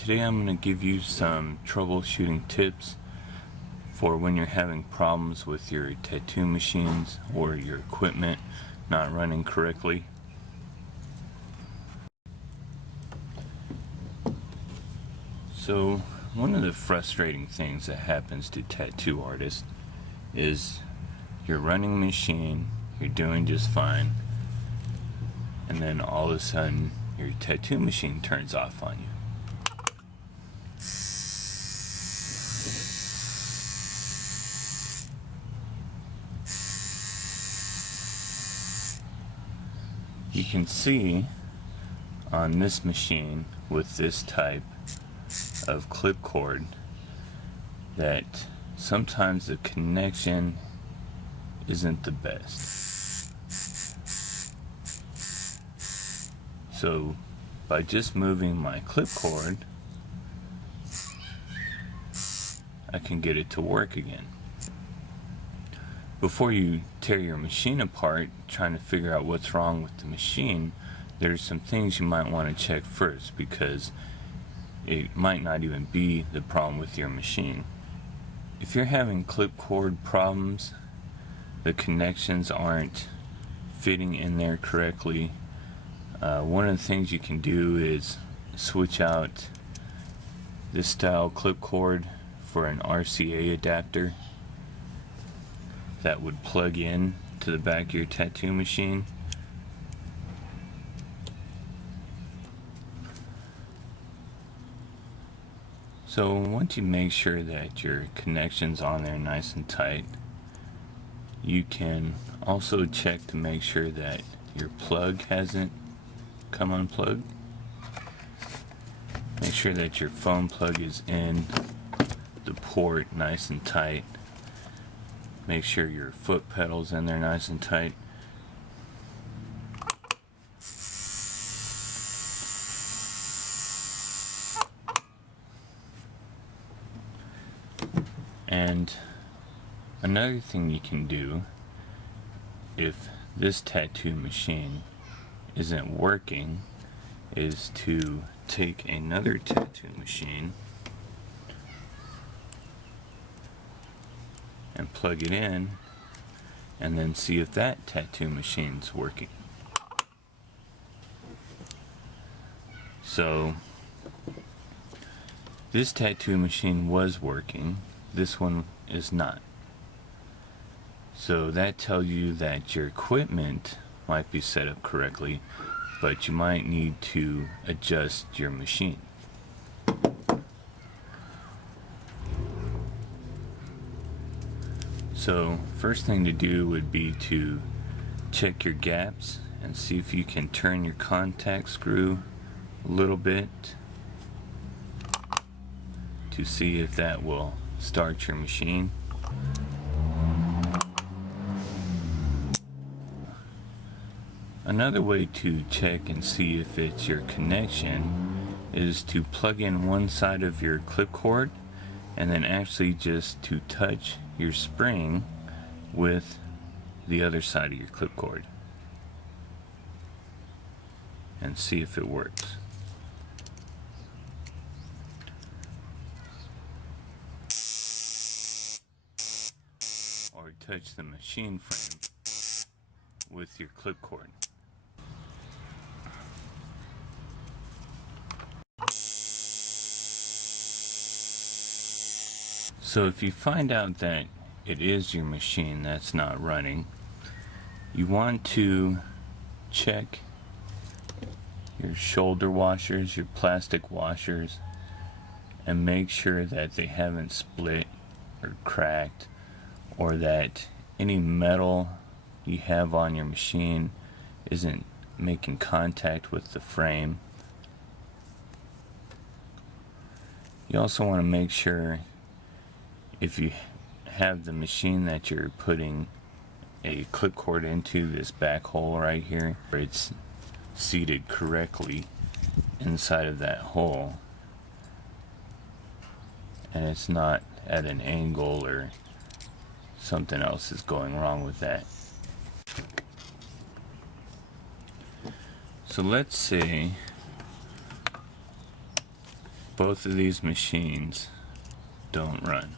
Today I'm going to give you some troubleshooting tips for when you're having problems with your tattoo machines or your equipment not running correctly. So one of the frustrating things that happens to tattoo artists is you're running a machine, you're doing just fine, and then all of a sudden your tattoo machine turns off on you. You can see on this machine with this type of clip cord that sometimes the connection isn't the best. So by just moving my clip cord, I can get it to work again. Before you tear your machine apart trying to figure out what's wrong with the machine, there's some things you might want to check first, because it might not even be the problem with your machine. If you're having clip cord problems, the connections aren't fitting in there correctly, one of the things you can do is switch out this style clip cord for an RCA adapter that would plug in to the back of your tattoo machine. So once you make sure that your connection's on there nice and tight, you can also check to make sure that your plug hasn't come unplugged. Make sure that your phone plug is in the port nice and tight. Make sure your foot pedal's in there nice and tight. And another thing you can do, if this tattoo machine isn't working, is to take another tattoo machine and plug it in, and then see if that tattoo machine's working. So this tattoo machine was working, this one is not. So that tells you that your equipment might be set up correctly, but you might need to adjust your machine. So first thing to do would be to check your gaps and see if you can turn your contact screw a little bit to see if that will start your machine. Another way to check and see if it's your connection is to plug in one side of your clip cord and then actually just to touch your spring with the other side of your clip cord and see if it works. Or touch the machine frame with your clip cord. So if you find out that it is your machine that's not running, you want to check your shoulder washers, your plastic washers, and make sure that they haven't split or cracked, or that any metal you have on your machine isn't making contact with the frame. You also want to make sure, if you have the machine that you're putting a clip cord into, this back hole right here, where it's seated correctly inside of that hole and it's not at an angle or something else is going wrong with that. So let's say both of these machines don't run,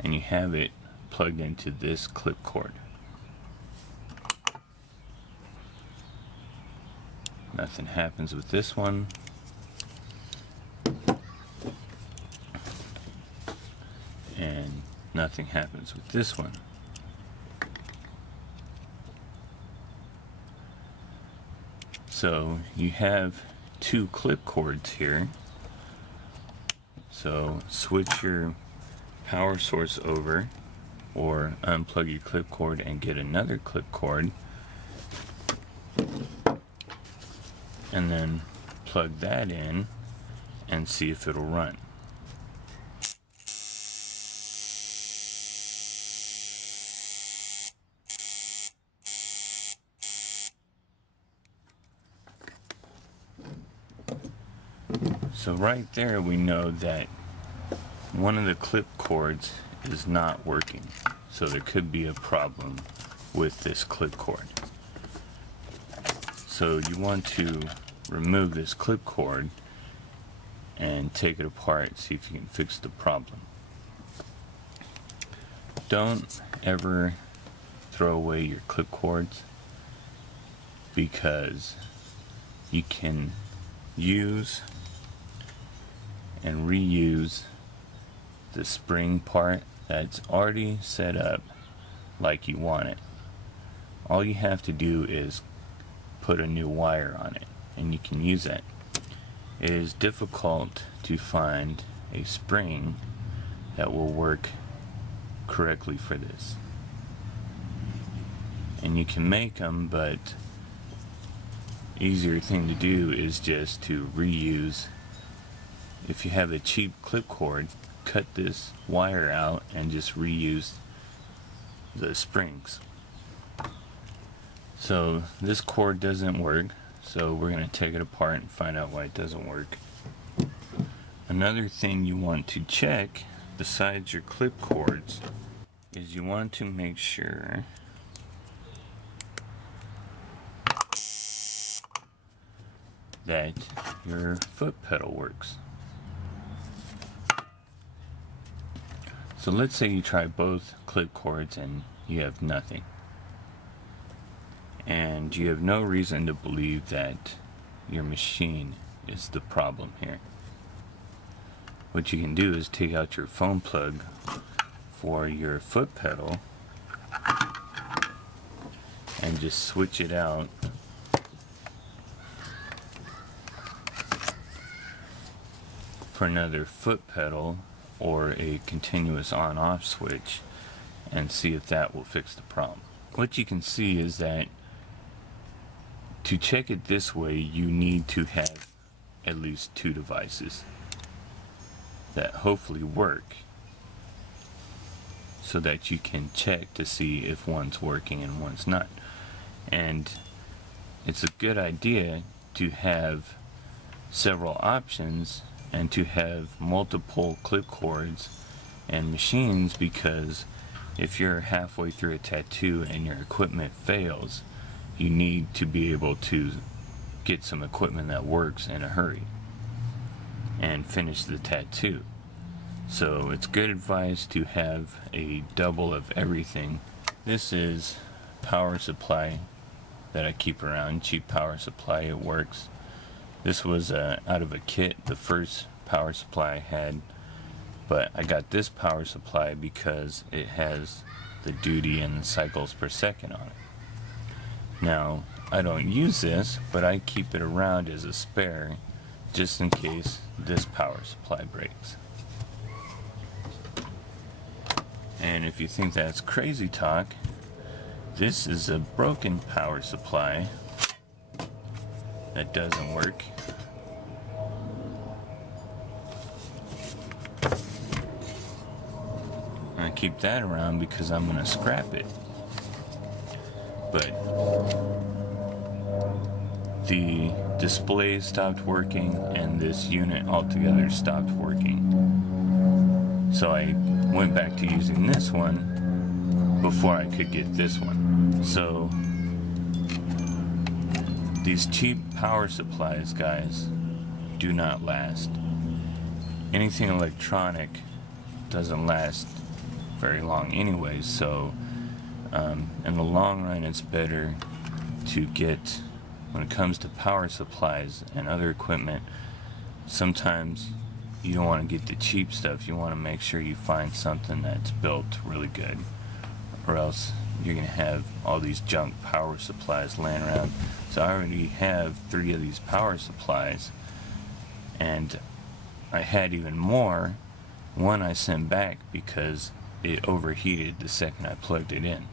and you have it plugged into this clip cord. Nothing happens with this one. And nothing happens with this one. So you have two clip cords here. So switch your power source over, or unplug your clip cord and get another clip cord, and then plug that in and see if it'll run. So right there we know that one of the clip cords is not working. So there could be a problem with this clip cord. So you want to remove this clip cord and take it apart, see if you can fix the problem. Don't ever throw away your clip cords, because you can use and reuse the spring part that's already set up like you want it. All you have to do is put a new wire on it, and you can use that. It is difficult to find a spring that will work correctly for this, and you can make them, but easier thing to do is just to reuse. If you have a cheap clip cord, cut this wire out and just reuse the springs. So this cord doesn't work, so we're going to take it apart and find out why it doesn't work. Another thing you want to check besides your clip cords is you want to make sure that your foot pedal works. So let's say you try both clip cords and you have nothing, and you have no reason to believe that your machine is the problem here. What you can do is take out your foam plug for your foot pedal and just switch it out for another foot pedal or a continuous on-off switch, and see if that will fix the problem. What you can see is that to check it this way, you need to have at least two devices that hopefully work, so that you can check to see if one's working and one's not. And it's a good idea to have several options and to have multiple clip cords and machines, because if you're halfway through a tattoo and your equipment fails, you need to be able to get some equipment that works in a hurry and finish the tattoo. So it's good advice to have a double of everything. This is power supply that I keep around, cheap power supply. It works. This was out of a kit, the first power supply I had, but I got this power supply because it has the duty and the cycles per second on it. Now, I don't use this, but I keep it around as a spare just in case this power supply breaks. And if you think that's crazy talk, this is a broken power supply that doesn't work. I keep that around because I'm going to scrap it. But the display stopped working and this unit altogether stopped working. So I went back to using this one before I could get this one. So these cheap power supplies, guys, do not last. Anything electronic doesn't last very long anyways, so in the long run it's better to get, when it comes to power supplies and other equipment, sometimes you don't want to get the cheap stuff. You want to make sure you find something that's built really good, or else you're going to have all these junk power supplies laying around. So I already have 3 of these power supplies, and I had even more. One I sent back because it overheated the second I plugged it in,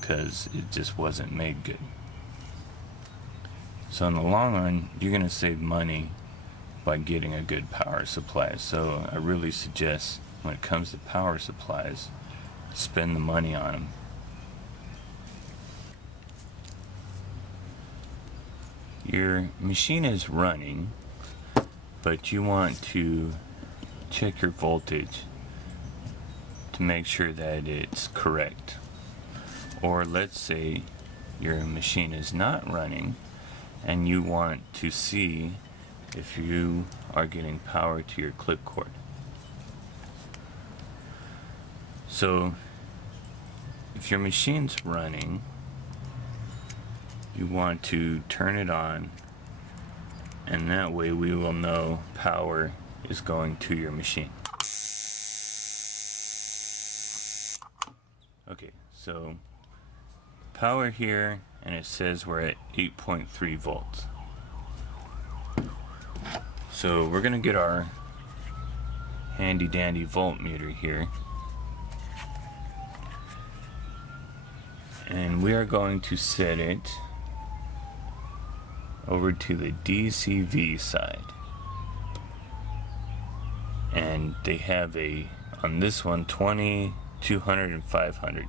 because it just wasn't made good. So in the long run, you're going to save money by getting a good power supply. So I really suggest, when it comes to power supplies, spend the money on them. Your machine is running, but you want to check your voltage to make sure that it's correct. Or let's say your machine is not running and you want to see if you are getting power to your clip cord. So if your machine's running, you want to turn it on, and that way we will know power is going to your machine. Okay, so power here, and it says we're at 8.3 volts. So we're gonna get our handy dandy voltmeter here, and we are going to set it over to the DCV side. And they have on this one 20, 200, and 500.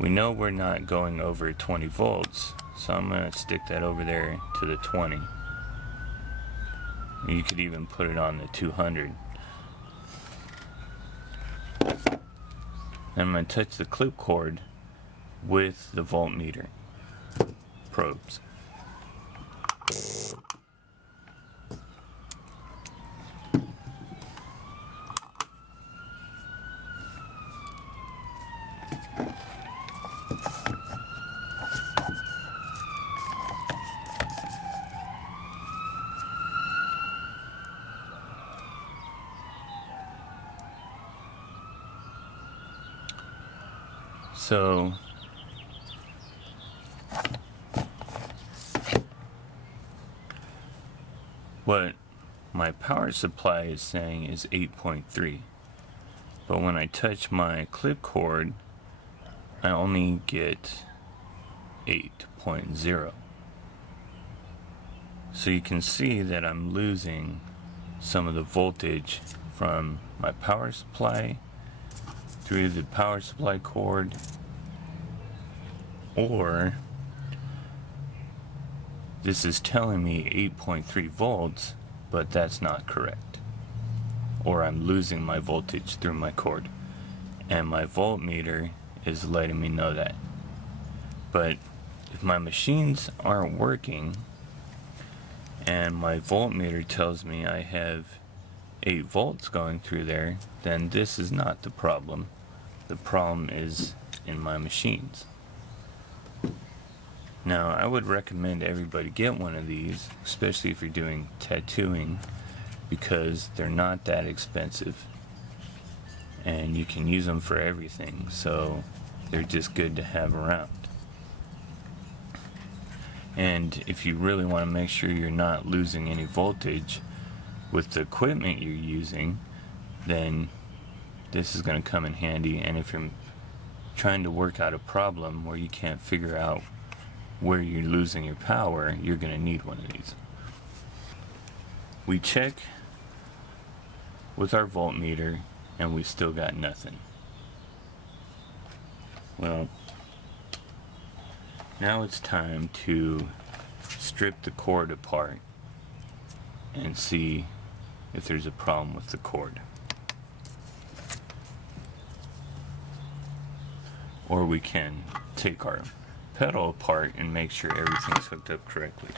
We know we're not going over 20 volts, so I'm going to stick that over there to the 20. You could even put it on the 200. I'm going to touch the clip cord with the voltmeter probes. So what my power supply is saying is 8.3, but when I touch my clip cord, I only get 8.0. So you can see that I'm losing some of the voltage from my power supply through the power supply cord, or this is telling me 8.3 volts, but that's not correct. Or I'm losing my voltage through my cord, and my voltmeter is letting me know that. But if my machines aren't working and my voltmeter tells me I have 8 volts going through there, then this is not the problem. The problem is in my machines. Now, I would recommend everybody get one of these, especially if you're doing tattooing, because they're not that expensive and you can use them for everything, so they're just good to have around. And if you really want to make sure you're not losing any voltage with the equipment you're using, then this is going to come in handy. And if you're trying to work out a problem where you can't figure out where you're losing your power, you're going to need one of these. We check with our voltmeter and we still got nothing. Well, now it's time to strip the cord apart and see if there's a problem with the cord. Or we can take our pedal apart and make sure everything's hooked up correctly.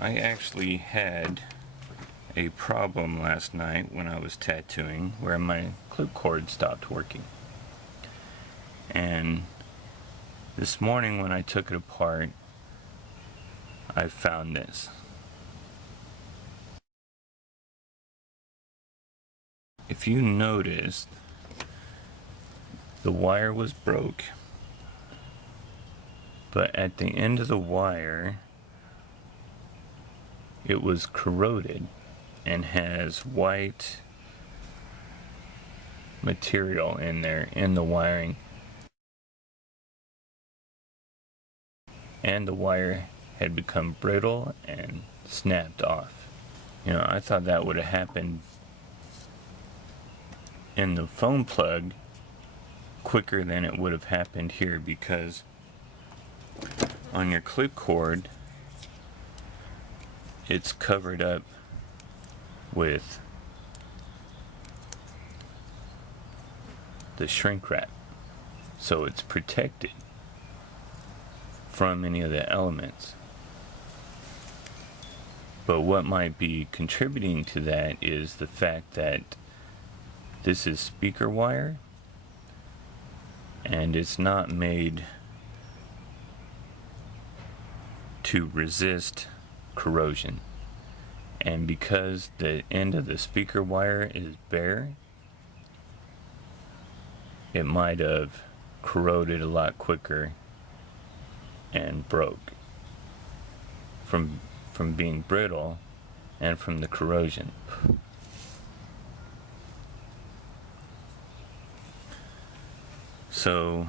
I actually had a problem last night when I was tattooing where my clip cord stopped working. And this morning when I took it apart, I found this. If you noticed, the wire was broke, but at the end of the wire, it was corroded and has white material in there in the wiring, and the wire had become brittle and snapped off. You know, I thought that would have happened in the phone plug quicker than it would have happened here, because on your clip cord it's covered up with the shrink wrap, so it's protected from any of the elements. But what might be contributing to that is the fact that this is speaker wire and it's not made to resist corrosion. And because the end of the speaker wire is bare, it might have corroded a lot quicker and broke from being brittle and from the corrosion. So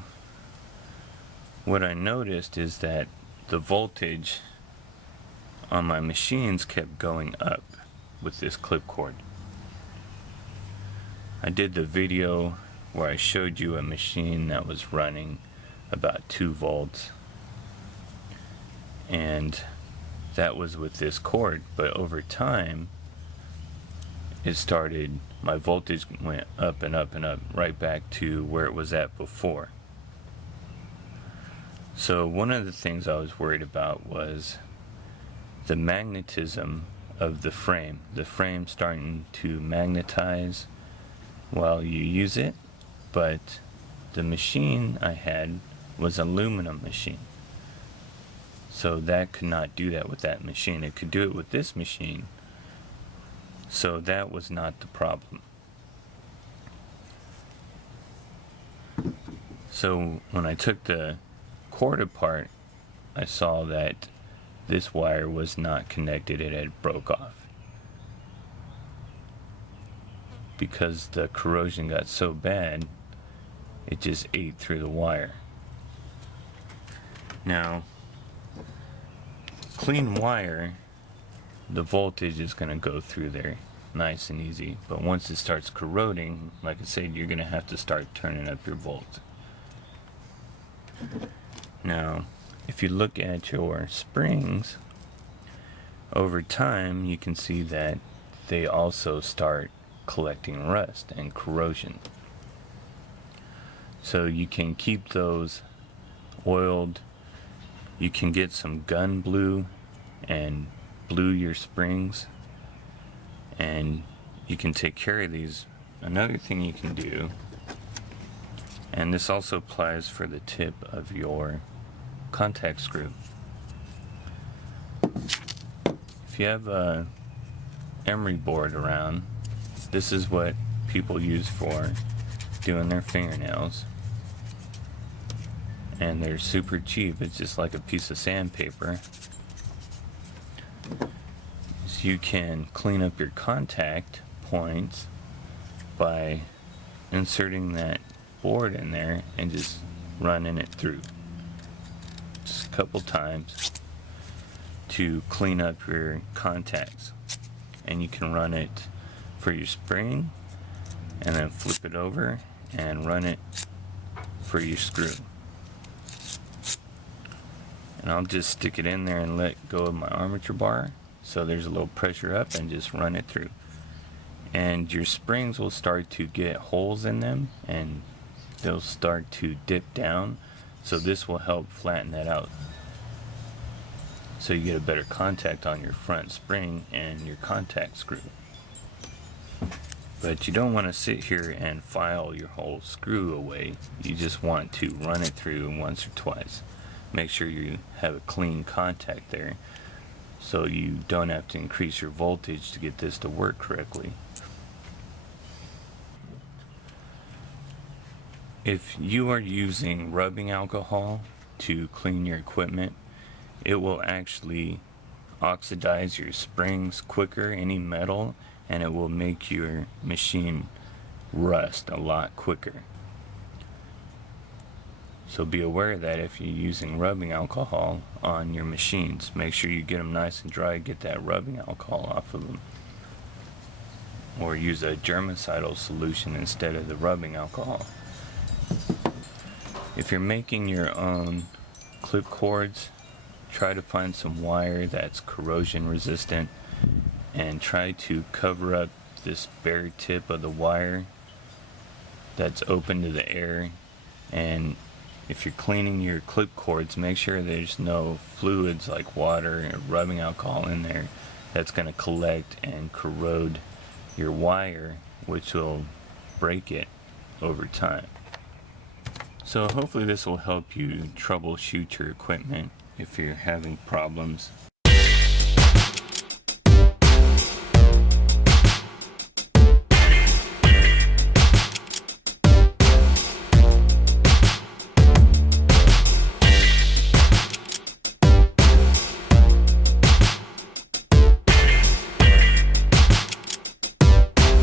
what I noticed is that the voltage on my machines kept going up with this clip cord. I did the video where I showed you a machine that was running about 2 volts, and that was with this cord, but over time it started, my voltage went up and up and up right back to where it was at before. So one of the things I was worried about was the magnetism of the frame starting to magnetize while you use it. But the machine I had was an aluminum machine, so that could not do that with that machine. It could do it with this machine, so that was not the problem. So when I took the cord apart, I saw that this wire was not connected, it had broke off because the corrosion got so bad it just ate through the wire. Now, clean wire, the voltage is going to go through there nice and easy, but once it starts corroding, like I said, you're going to have to start turning up your volt. Now, if you look at your springs, over time you can see that they also start collecting rust and corrosion. So you can keep those oiled. You can get some gun blue and blue your springs, and you can take care of these. Another thing you can do, and this also applies for the tip of your contact screw. If you have a emery board around, this is what people use for doing their fingernails, and they're super cheap. It's just like a piece of sandpaper. So you can clean up your contact points by inserting that board in there and just running it through just a couple times to clean up your contacts. And you can run it for your spring and then flip it over and run it for your screw. And I'll just stick it in there and let go of my armature bar, so there's a little pressure up, and just run it through. And your springs will start to get holes in them and they'll start to dip down, so this will help flatten that out. so you get a better contact on your front spring and your contact screw. But you don't want to sit here and file your whole screw away. You just want to run it through once or twice. Make sure you have a clean contact there, so you don't have to increase your voltage to get this to work correctly. If you are using rubbing alcohol to clean your equipment, it will actually oxidize your springs quicker, any metal, and it will make your machine rust a lot quicker. So be aware of that if you're using rubbing alcohol on your machines. Make sure you get them nice and dry, get that rubbing alcohol off of them. Or use a germicidal solution instead of the rubbing alcohol. If you're making your own clip cords, try to find some wire that's corrosion resistant and try to cover up this bare tip of the wire that's open to the air. And if you're cleaning your clip cords, make sure there's no fluids like water or rubbing alcohol in there that's going to collect and corrode your wire, which will break it over time. So hopefully this will help you troubleshoot your equipment if you're having problems.